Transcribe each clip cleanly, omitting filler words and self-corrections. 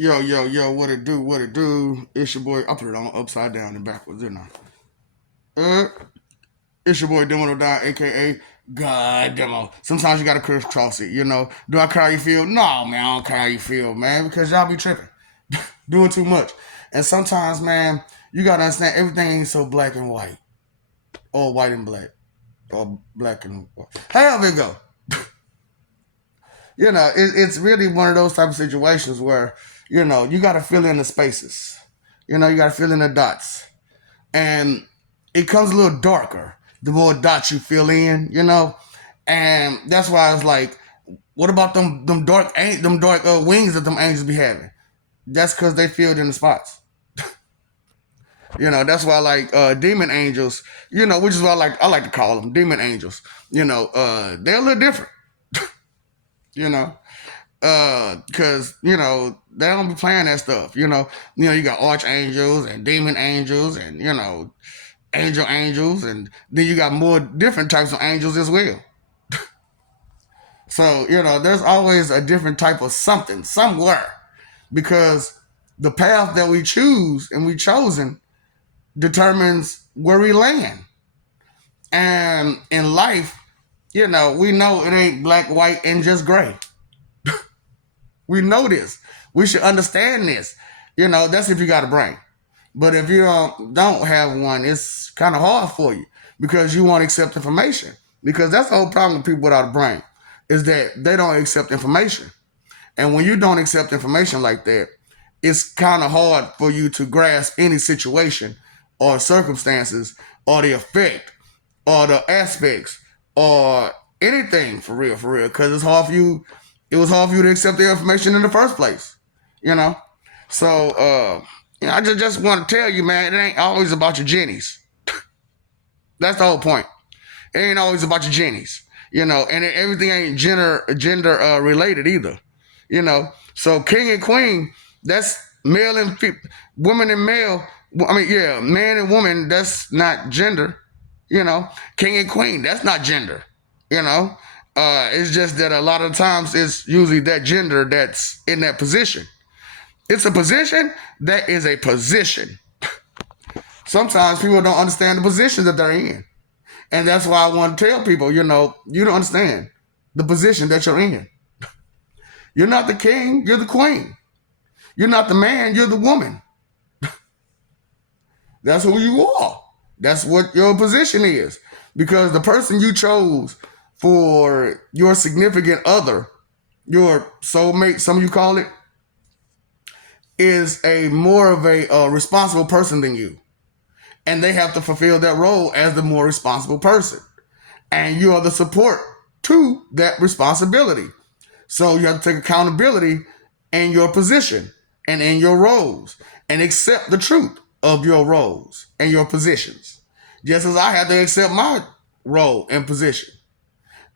Yo, yo, yo, what it do? What it do? It's your boy. I put it on upside down and backwards, didn't I? Uh, it's your boy Demo Die, aka God Demo. Sometimes you gotta crisscross it, you know. Do I care how you feel? No, man, I don't care how you feel, man, because y'all be tripping, doing too much. And sometimes, man, you gotta understand everything ain't so black and white, or white and black, or black and white. However it go, it's really one of those type of situations where you gotta fill in the spaces. You gotta fill in the dots and it comes a little darker the more dots you fill in, and that's why it's like, what about them dark wings that them angels be having? That's because they filled in the spots. That's why I like demon angels. Which is why I like to call them demon angels. They're a little different. You know, because they don't be playing that stuff. You got archangels and demon angels and angels, and then you got more different types of angels as well. So there's always a different type of something somewhere, because the path that we choose and we chosen determines where we land. And in life, we know it ain't black, white, and just gray. We know this. We should understand this. That's if you got a brain. But if you don't have one, it's kind of hard for you because you won't accept information. Because that's the whole problem with people without a brain, is that they don't accept information. And when you don't accept information like that, it's kind of hard for you to grasp any situation or circumstances or the effect or the aspects or anything for real, because it was hard for you to accept the information in the first place, you know? So, I just want to tell you, man, it ain't always about your jennies. That's the whole point. It ain't always about your jennies, and everything ain't gender related either, So king and queen, that's male and woman and male. I mean, yeah, man and woman, that's not gender, King and queen, that's not gender, you know. It's just that a lot of times it's usually that gender that's in that position. It's a position that is a position. Sometimes people don't understand the position that they're in. And that's why I want to tell people, you don't understand the position that you're in. You're not the king, you're the queen. You're not the man, you're the woman. That's who you are. That's what your position is. Because the person you chose for your significant other, your soulmate, some of you call it, is a more of a responsible person than you. And they have to fulfill that role as the more responsible person. And you are the support to that responsibility. So you have to take accountability in your position and in your roles and accept the truth of your roles and your positions. Just as I had to accept my role and position.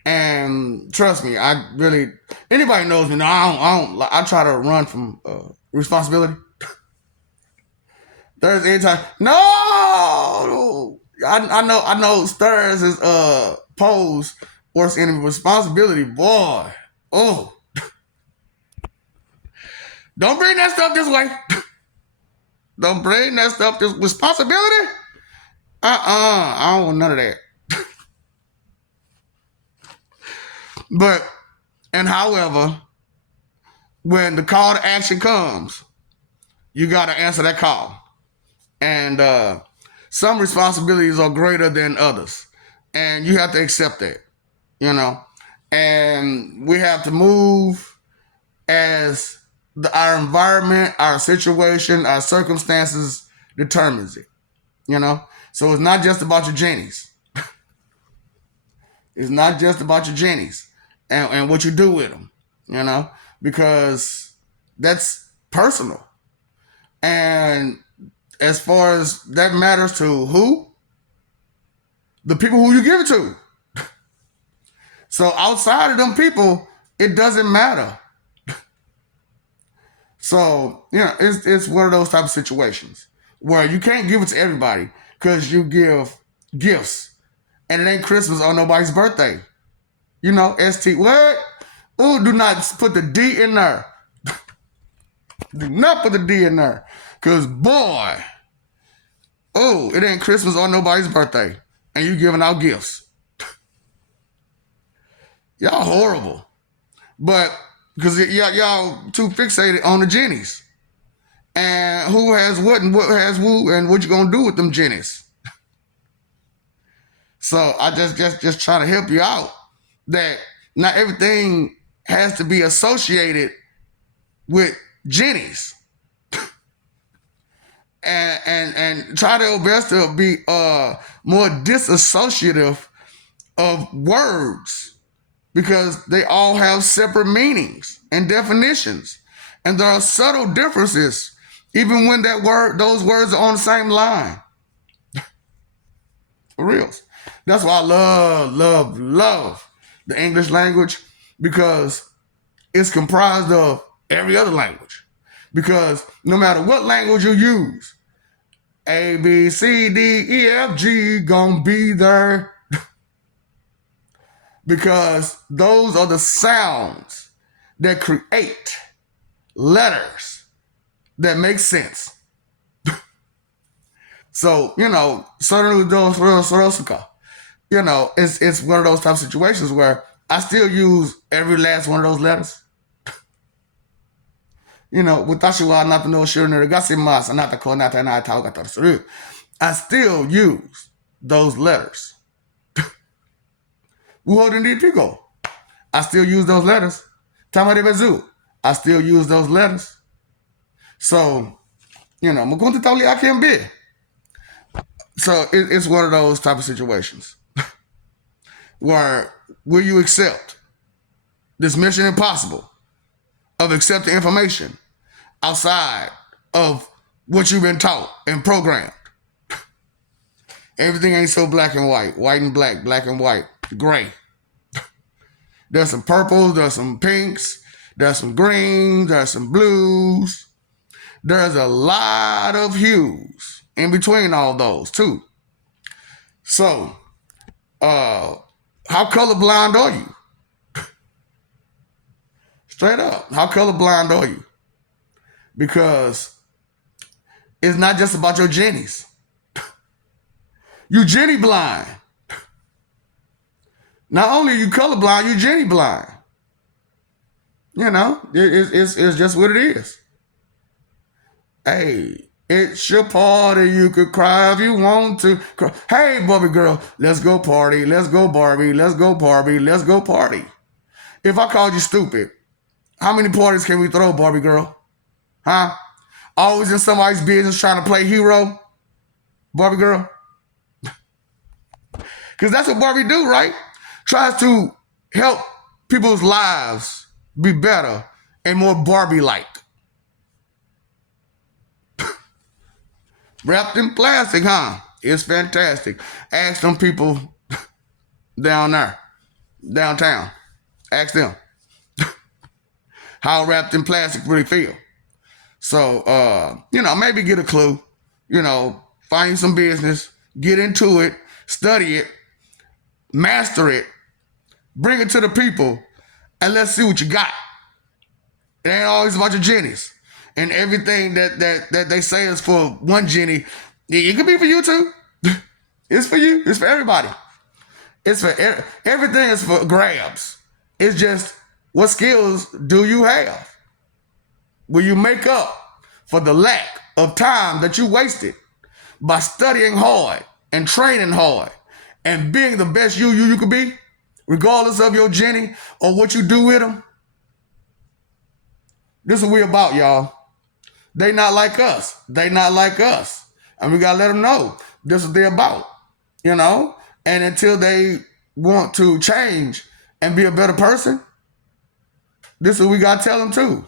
And trust me, anybody knows me. No, I try to run from responsibility. There's anytime. No, I know. Stirs is pose worse enemy responsibility, boy. Oh, don't bring that stuff this way. Don't bring that stuff this responsibility. I don't want none of that. But however, when the call to action comes, you got to answer that call. And some responsibilities are greater than others. And you have to accept that, And we have to move as our environment, our situation, our circumstances determines it, So it's not just about your jennies. It's not just about your jennies and what you do with them, because that's personal. And as far as that matters to who? The people who you give it to. So outside of them people, it doesn't matter. So, it's one of those type of situations where you can't give it to everybody because you give gifts. And it ain't Christmas or nobody's birthday. ST, what? Oh, do not put the D in there. Do not put the D in there. Because, boy, oh, it ain't Christmas or nobody's birthday. And you giving out gifts. Y'all horrible. But, because y'all too fixated on the Jennies. And who has what and what has who and what you going to do with them Jennies. So I just trying to help you out that not everything has to be associated with Jennies. And try their best to be more disassociative of words because they all have separate meanings and definitions. And there are subtle differences even when those words are on the same line. For reals. That's why I love the English language because it's comprised of every other language. Because no matter what language you use, A, B, C, D, E, F, G gonna be there. Because those are the sounds that create letters that make sense. So, certainly those it's one of those type of situations where I still use every last one of those letters. Watashi wa anata no shiro no gasimasu, anata ko nata na tau gata suru. I still use those letters. Wuhoden di pico. I still use those letters. Tamade bezu. I still use those letters. So, mukunta tauli I can be. So it's one of those type of situations where will you accept this mission impossible of accepting information outside of what you've been taught and programmed? Everything ain't so black and white and black, black and white, gray. There's some purples, there's some pinks, there's some greens, there's some blues. There's a lot of hues in between all those too. So, how colorblind are you? Straight up, how colorblind are you? Because it's not just about your Jennies. You Jenny blind. Not only are you colorblind, you Jenny blind. It's just what it is. Hey, it's your party. You could cry if you want to. Cry. Hey, Barbie girl, let's go party. Let's go Barbie. Let's go Barbie. Let's go party. If I called you stupid, how many parties can we throw, Barbie girl? Huh? Always in somebody's business trying to play hero, Barbie girl? Because that's what Barbie do, right? Tries to help people's lives be better and more Barbie-like. Wrapped in plastic, huh? It's fantastic. Ask them people downtown. Ask them how wrapped in plastic really feel. So, maybe get a clue. Find some business, get into it, study it, master it, bring it to the people, and let's see what you got. It ain't always about your Jennies. And everything that they say is for one Jenny, it could be for you too. It's for you. It's for everybody. It's for everything is for grabs. It's just what skills do you have? Will you make up for the lack of time that you wasted by studying hard and training hard and being the best you could be, regardless of your Jenny or what you do with them? This is what we about, y'all. They not like us. They not like us. And we got to let them know this is what they're about, And until they want to change and be a better person, this is what we got to tell them too.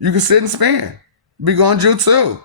You can sit and spin. Be going jutsu.